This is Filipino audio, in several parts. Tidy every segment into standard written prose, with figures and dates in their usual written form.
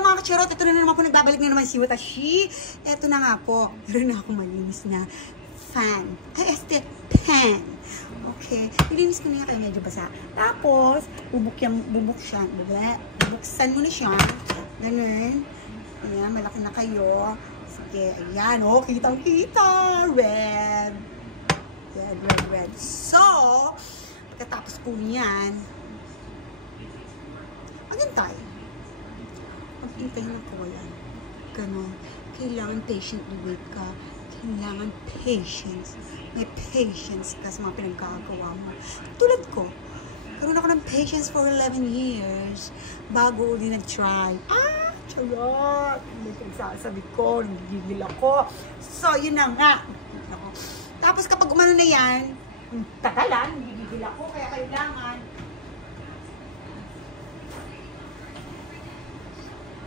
Hello mga kacharot, ito na naman po, nagbabalik na naman si Watashi. Ito na nga po, meron na ako malinis na fan. Pan. Okay, nilinis ko na kaya medyo basa. Tapos, bubuksan mo na siya. Ganun. Ayan, malaki na kayo. Sige, ayan, oh, kitang-kita. Red. So, pagkatapos po niyan, maghintay. Maghintay ng kawalan. Ganon. Kailangan patiently wait ka. Kailangan patience. May patience ka sa mga pinagkagawa mo. Tulad ko, karoon ako ng patience for 11 years bago uli nag-try. Charot! Hindi pinagsasabi ko, nagigigil ako. So, yun na nga. Tapos kapag umano na yan, tagalan, nagigigil ako, kaya kailangan.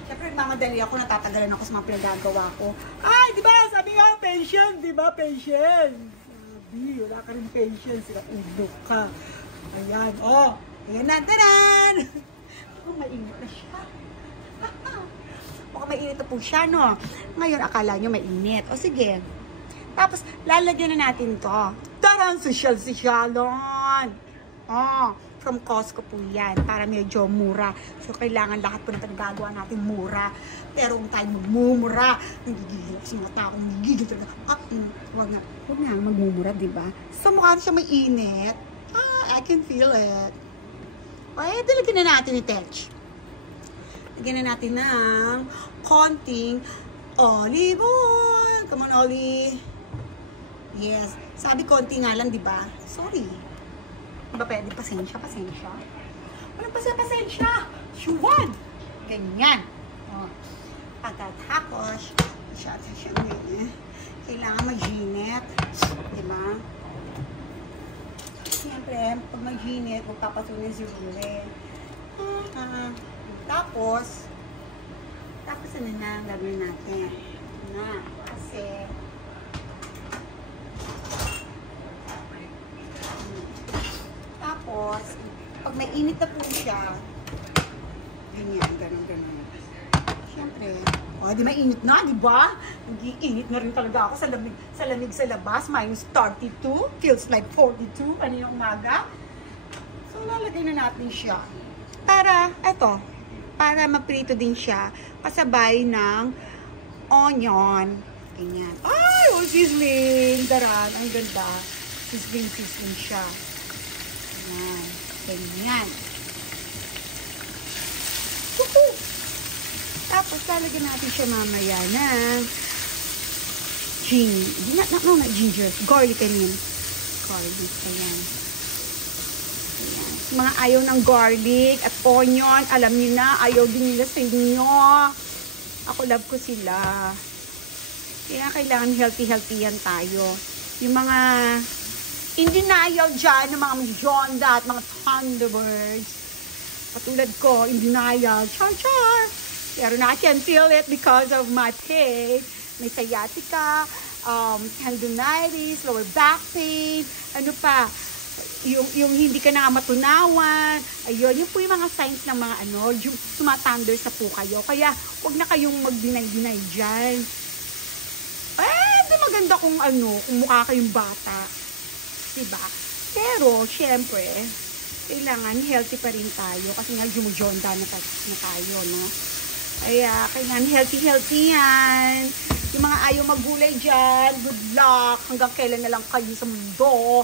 Siyempre, mamadali ako, natatagalan ako sa mga pinagagawa ko. Ay, di ba? Sabi nga, patience, di ba? Patience. Sabi, wala ka rin patience. Ulo ka. Ayan, oh. Ayan na, tanan! Oh, mainit na siya. Mukhang mainit na po siya, no? Ngayon, akala nyo mainit. O, sige. Tapos, lalagyan na natin to. Taran! Sosyal-sosyalon! Oh, from Costco po yan. Para medyo mura. So, kailangan lahat po ng gagawa natin mura. Pero kung tayo magmumura, nagigigil ako sa mga tao. Nagigigil talaga. Huwag nga magmumura, diba? So, mukha siya may init. I can feel it. Okay, dalagyan na natin yung Tech. Lagyan na natin ng konting olive oil. Come on, Oli. Yes. Sabi konti nga lang, diba? Sorry. Diba pwede? Pasensya. Walang pasensya. Shuwan! Ganyan. O. Pagkatapos, siya kailangan mag-ginit. Diba? Siyempre, pag mag-ginit, magpapasunin si Rure. Tapos ano na gagawin natin? Kasi tapos, pag may init na po siya, ganyan, ganun. Siyempre, di mainit na, di ba? Nag-iinit na rin talaga ako sa lamig sa labas, minus 32, feels like 42, kanina umaga. So, lalagay na natin siya. Para maprito din siya, pasabay ng onion. Ganyan. Ay, oh, sizzling. Daran, ang ganda. Sizzling siya. Ganyan. Tapos, lalagyan natin siya mamaya ng ginger. Garlic, garlic, ayan. Mga ayaw ng garlic at onion, alam niyo na, ayaw din nila sa inyo. Ako love ko sila. Kaya kailangan healthy yan tayo. Yung mga in denial dyan, ng mga Jonda at mga Thunderbirds. Katulad ko, in denial, char. Pero na I can feel it because of my pain. May sciatica, tendonitis, lower back pain, ano pa, yung hindi ka na matunawan, ayun, yun po yung mga signs ng mga tumatanders na po kayo. Kaya, huwag na kayong mag-deny dyan. Di maganda kung mukha kayong bata. Diba? Pero, syempre, kailangan healthy pa rin tayo. Kasi nga, jumujonda na tayo, no? Kaya, kailangan healthy yan. Yung mga ayaw maggulay dyan, good luck. Hanggang kailan na lang kayo sa mundo.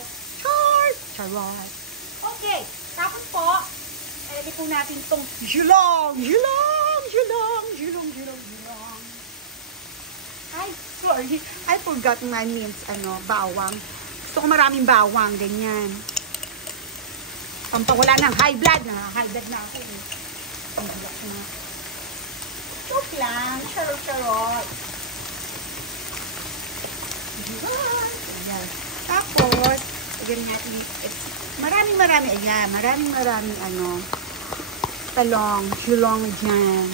Charot. Okay, tapos po, ilagay po natin itong julong. Ay, sorry. I forgot my names, bawang. Gusto ko maraming bawang, ganyan. Pampawala ng high blood na. High blood na ako. Joke lang. Charot. Ayan. Tapos, lagyan natin, marami, ayan, maraming talong, julong dyan.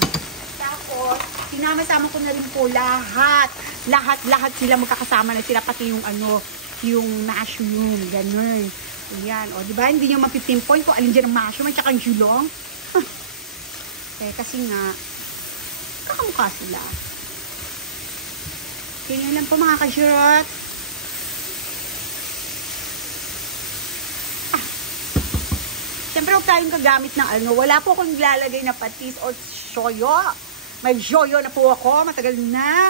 Tapos, sinama-sama ko na rin po lahat sila magkakasama na sila, pati yung yung mushroom, ganun. Ayan, o, diba, hindi nyo mapipinpoint kung alin dyan ang mushroom at saka ang julong. Kasi nga, magkakamukha sila. Ganyan lang po mga ka-shirot. Siyempre, huwag tayong kagamit ng ano. Wala po akong lalagay na patis o shoyo. May shoyo na po ako. Matagal na.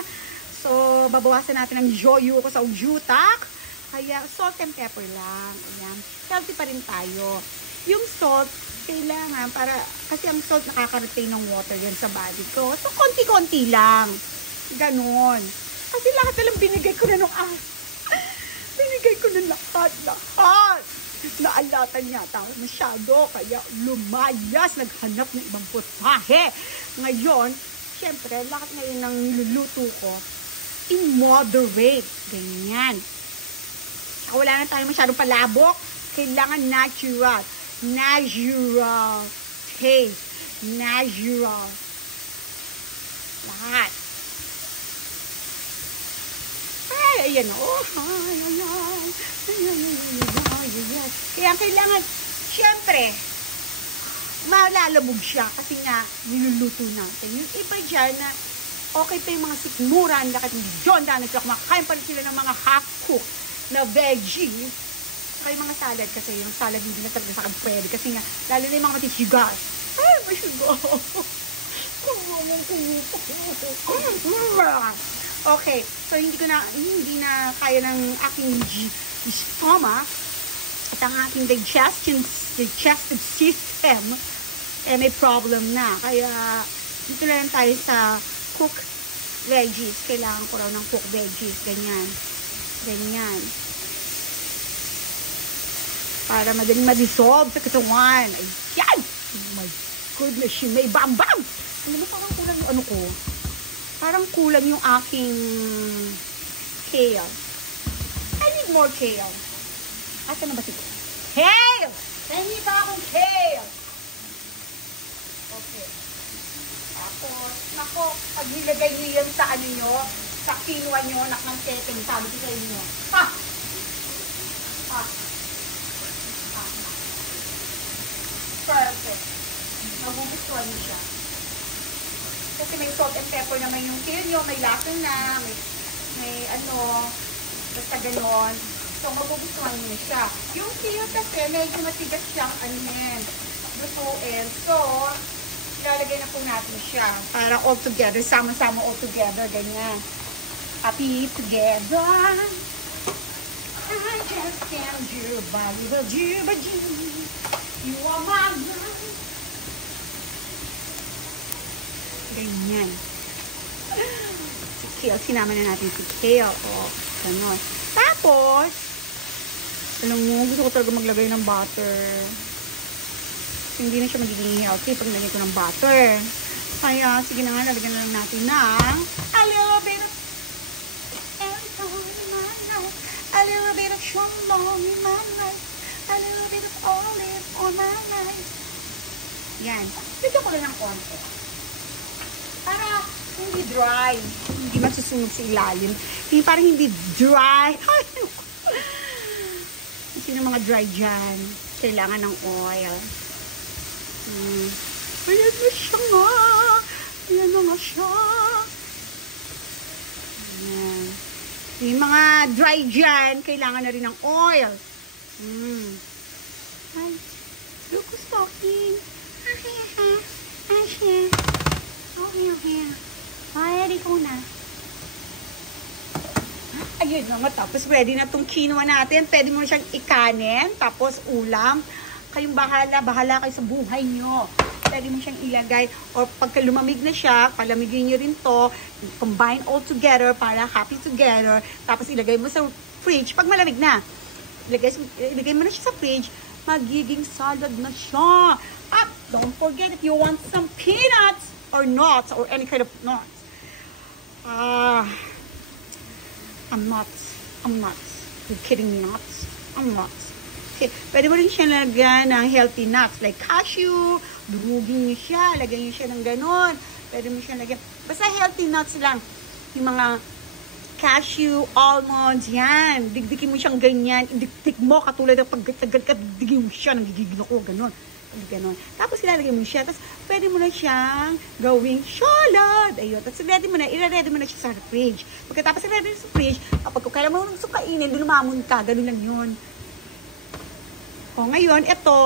So, babawasan natin ang shoyo ko sa ujutak. Kaya, salt and pepper lang. Ayan. Healthy pa rin tayo. Yung salt, kailangan para, kasi ang salt nakaka-retain ng water yan sa body ko. So, konti-konti lang. Ganon. Kasi lahat na lang binigay ko na nung binigay ko na lahat. Naalatan niya tao masyado, kaya lumayas, naghanap ng ibang putahe. Ngayon, syempre, lahat ngayon ng niluluto ko, in moderate, ganyan. Wala na tayo masyadong palabok, kailangan natural taste, natural, lahat. Ay, ayan, kaya kailangan, syempre, malalabog siya kasi nga niluluto natin. Yung iba dyan na okay pa yung mga sikmuran, lakit hindi John Danig sila kumakain pa rin sila ng mga half-cook na veggie. Saka yung mga salad kasi yung salad hindi na talaga sa akin pwede kasi nga, lalo na yung mga matisugar. Ay, masugar. Okay, so hindi na kaya ng aking stomach at ang aking digestive system may problem na. Kaya dito lang tayo sa cooked veggies. Kailangan ko raw ng cooked veggies. Ganyan. Para madaling ma-dissolve sa katawan. Ayan! Oh my goodness, she may bam-bam! Ano mo, parang kulang yung ano ko? Parang kulang yung aking kale. I need more kale. Asa na ba siya? Kale! Hindi ba akong kale? Okay. Tapos, nako, pag nilagay niyo yan sa ano nyo, sa quinoa nyo, ng setting, sabi ko sa inyo. Perfect. Magugustuhan niyo siya. Kasi may salt and pepper naman yung kale nyo, may lasa na, may ano, basta ganon. So, magugustuhan niyo siya. Yung kale kasi, medyo matigas siyang lutuin. So, ilalagay na po natin siya. Para all together, sama-sama all together, ganyan. Happy together. I just can't do by you. You are my life. Ganyan. Si Kale, sinama na natin si Kale. O, ganon. Tapos, alam mo, gusto ko talaga maglagay ng butter. Hindi na siya magiging healthy pag nalagay ko ng butter. Kaya, sige na nga, lalagyan na lang natin ng a little bit of alcohol in my life, a little bit of shalom in my life, a little bit of olive on my life. Yan. Bigyan ko lang ng konti. Para hindi dry. Hindi masusunog sa ilalim. Parang hindi dry. Kasi ng mga dry dyan, kailangan ng oil. Ayan na siya nga. Ayan na nga siya. Ayan. Yung mga dry dyan, kailangan na rin ng oil. Ay, look who's talking. Okay. Ay, ready ko na. Ayun na, tapos ready na itong quinoa natin. Pwede mo na siyang ikanin, tapos ulam. Kayong bahala kayo sa buhay nyo. Pwede mo siyang ilagay, or pagka lumamig na siya, palamigin nyo rin to, combine all together para happy together, tapos ilagay mo sa fridge. Pag malamig na, ilagay mo na siya sa fridge, magiging salad na siya. At don't forget, if you want some peanuts, or nuts, or any kind of nuts, I'm nuts. You're kidding me, nuts? I'm nuts. Okay, pwede mo rin siya lagyan ng healthy nuts, like cashew, durugin niyo siya, lagyan niyo siya ng ganon. Pwede mo siya lagyan, basta healthy nuts lang. Yung mga cashew, almonds, yan. Digdikin mo siyang ganyan, idiktik mo, katulad ng pagdagal ka, digdigin mo siya, nagigigil ako, ganon. Ganon. Tapos ilalagay mo siya. Tapos pwede mo na siyang gawing salad. Ayun. Tapos ready mo na. I-ready mo na siya sa fridge. Pagkatapos i-ready sa fridge, kapag kung kailan mo nang sukainin, lumamon ka. Ganun lang yun. O ngayon, ito,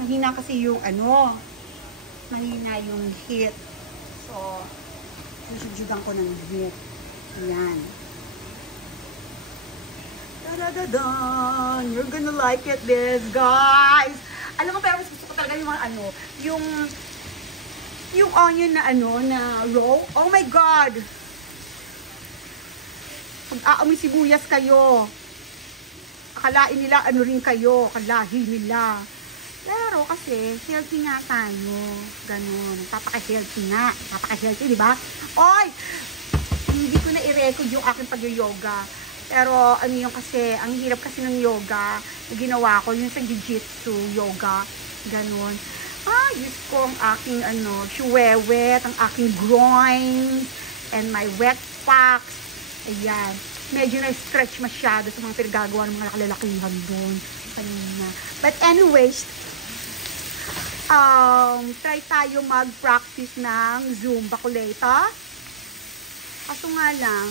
mahina kasi yung mahina yung heat. So, susujudan ko ng heat. Ayan. Da-da-da-dan! You're gonna like it, this, guys! Alam mo, pero mas gusto ko talaga yung mga yung onion na na raw. Oh my God! Pag aamoy sibuyas kayo, akalain nila rin kayo, akalahi nila. Pero kasi, healthy nga tayo. Ganun. Papaka-healthy nga. Papaka-healthy, di ba? Oy! Hindi ko na i-record yung aking pag-yoga. Pero, yung kasi, ang hirap kasi ng yoga na ginawa ko, yung sa jiu-jitsu yoga. Ganun. Diyos ko, ang aking, shuwewet, ang aking groin, and my wet packs. Ayan. Medyo na-stretch masyado sa mga pinagagawa ng mga nakalalakihan doon. Kanina. But anyways, try tayo mag-practice ng Zumba ko later. Kaso nga lang,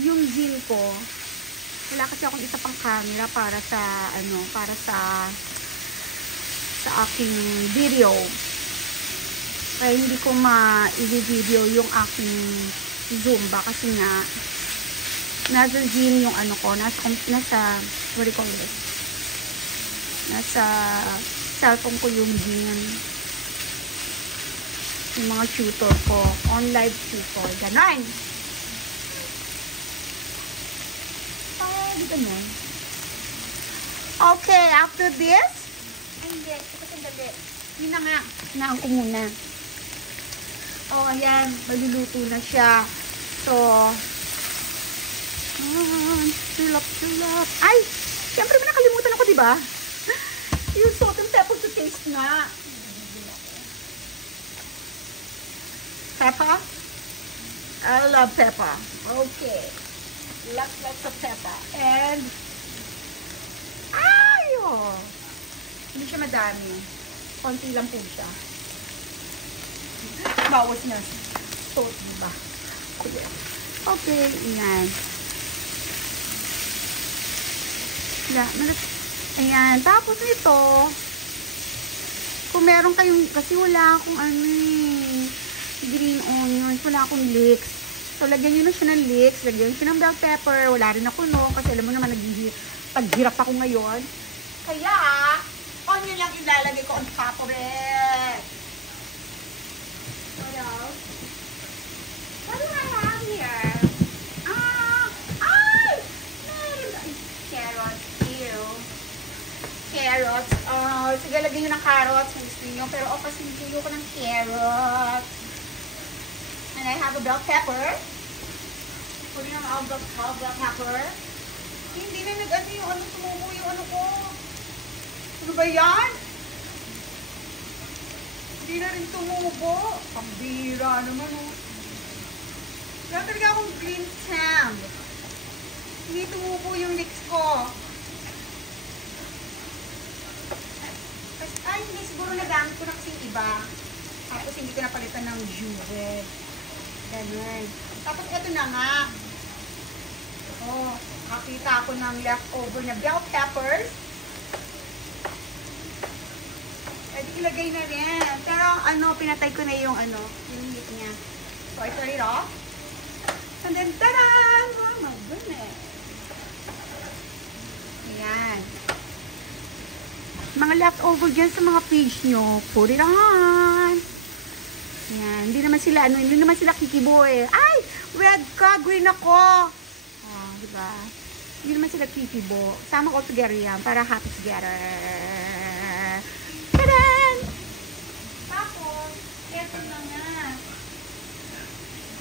yung Zoom ko, wala kasi akong isa pang camera para sa aking video. Kaya hindi ko ma-video yung aking Zumba kasi nga nasa Zoom yung nasa what do you call it? Nasa cellphone ko yung Zoom. Yung mga tutor ko, on-live tutor, ganon. Okay, after this, hindi, sandali. Yun na nga, hinaan ko muna. Ayan, maluluto na siya. So, silap. Ay, siyempre may nakalimutan ako, diba? Yung salt and pepper to taste nga. Pepper? I love pepper. Okay. Lots of pepper. And, hindi siya madami. Konti lang po siya. Bawas na. Salt, diba? Okay, yan. Ayan. Tapos ito, kung meron kayong, kasi wala akong green onions, wala akong leeks. So, lagyan nyo na siya ng leeks, lagyan nyo siya ng bell pepper, wala rin ako kasi alam mo naman, paghirap ako ngayon. Kaya, onion lang ilalagay ko on top of it. What else? What do I have here? Carrots. Ew. Carrots. Sige, lagyan nyo ng carrots kung gusto nyo. Pero kasi hindi ko ng carrots. And I have a bell pepper. Pwede naman ang bell pepper. Hindi na tumubo yung ko. Ano ba yan? Hindi na rin tumubo. Pambira naman, Wala talaga akong green thumb. Hindi tumubo yung leeks ko. Hindi siguro nagamit ko na kasi iba. Tapos hindi ko napalitan ng jure. Ganun. Tapos ito na nga. Nakita ako ng leftover na bell peppers. Pwede ilagay na rin. Pero pinatay ko na yung heat niya. So, I turn it off. And then, ta-da! Oh my goodness. Ayan. Mga leftover dyan sa mga page nyo, put it on. Ayan. Hindi naman sila kikibo eh. Ay! Red ka! Green ako! Diba? Hindi naman sila kikibo. Sama ko together yan para happy together. Ta-dan! Tapos, eto na nga.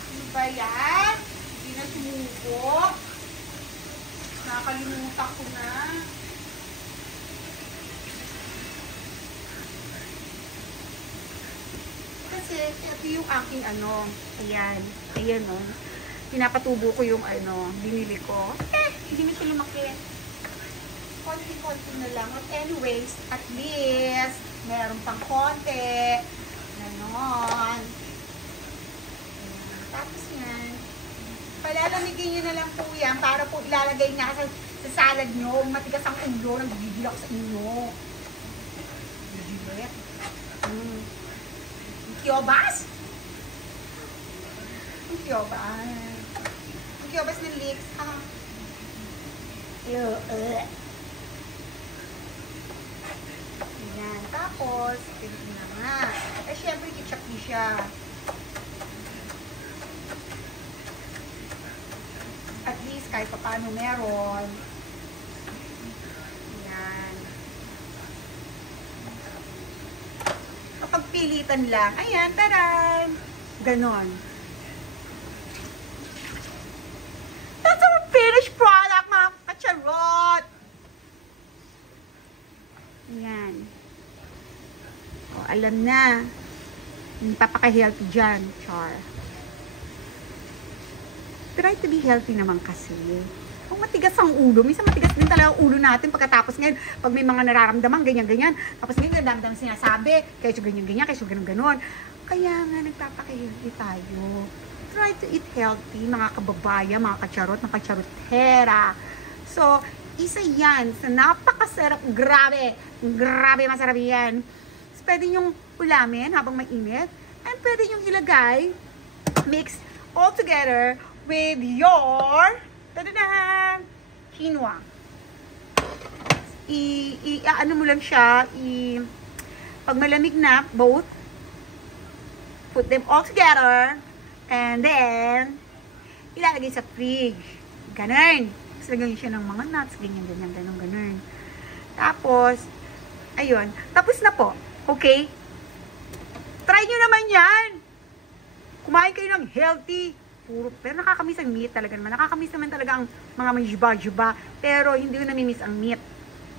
Ano ba yan? Hindi na sumuko. Nakakalimutan ko na. Kasi, ito yung aking ayan. Ayan pinapatubo ko yung binili ko. Hindi na siya lumaki. konti-konti na lang. But anyways, at least, meron pang konti. Ganon. Tapos yan. Palalamigin nyo na lang po yan para po ilalagay na sa salad nyo. Matigas ang ulo. Nagigigil ako sa inyo. Gigil. Kiyobas? Kiyobas. Kiyobas ng lips. Ayan. Tapos, tingin na nga. Eh, syempre, ketchup niya siya. At least, kahit pa paano meron. Ayan. Kapag pilitan lang, ayan, taran! Ganon. That's our finished product, mga kacharot! Ayan. O, alam na. Hindi papaka-healthy dyan, char. Try to be healthy naman kasi. Kung matigas ang ulo, minsan matigas din talaga ang ulo natin pagkatapos ngayon, pag may mga nararamdaman, ganyan-ganyan. Tapos ngayon, nararamdaman sinasabi, kaya so ganyan-ganyan, kaya so ganun-ganon. Kaya nga, nagpapaka-healthy tayo. Try to eat healthy, mga kababayan, mga kacharot, mga kacharotera. So, isa yan sa napakasarap. Grabe masarap yan. So, pwede nyong ulamin habang mainit. And pwede nyong ilagay, mix all together with your tadadaan, quinoa. Ano mo lang siya, pag malamig na, both, put them all together, and then, ilalagay sa fridge. Ganun. Tapos lagyan siya ng mga nuts, ganyan, ganun. Tapos, ayun. Tapos na po. Okay? Try nyo naman yan. Kumain kayo ng healthy. Pero nakakamiss ang meat talaga naman. Nakakamiss naman talaga ang mga may juba-juba. Pero hindi ko namimiss ang meat.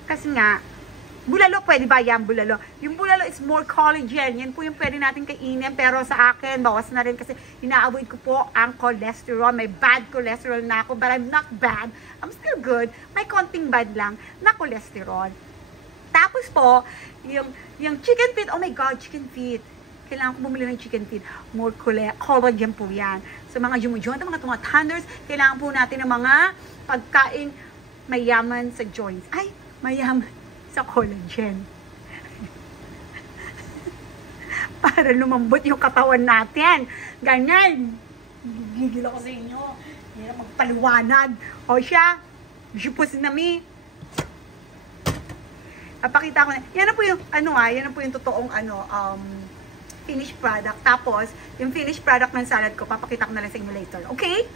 Kasi nga, bulalo, pwede ba yan? Bulalo. Yung bulalo is more collagen. Yan po yung pwede natin kainin. Pero sa akin, bawas na rin kasi ina-avoid ko po ang cholesterol. May bad cholesterol na ako. But I'm not bad. I'm still good. May konting bad lang na cholesterol. Tapos po, yung chicken feet. Oh my God, chicken feet. Kailangan ko bumili ng chicken feet. More collagen po yan. So mga jumujonta, mga thunders, kailangan po natin ng mga pagkain mayaman sa joints. Ay, mayaman sa collagen. Para lumambot yung katawan natin. Ganyan. Gigil ako sa inyo. Hirap magpaliwanag. O siya, jupos na mi. Papakita ko na. Yan na po yung, yan na po yung totoong, finished product. Tapos, yung finished product ng salad ko, papakita ko na lang sa inyo later. Okay?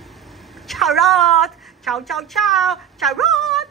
Charot! Ciao, ciao, ciao! Charot!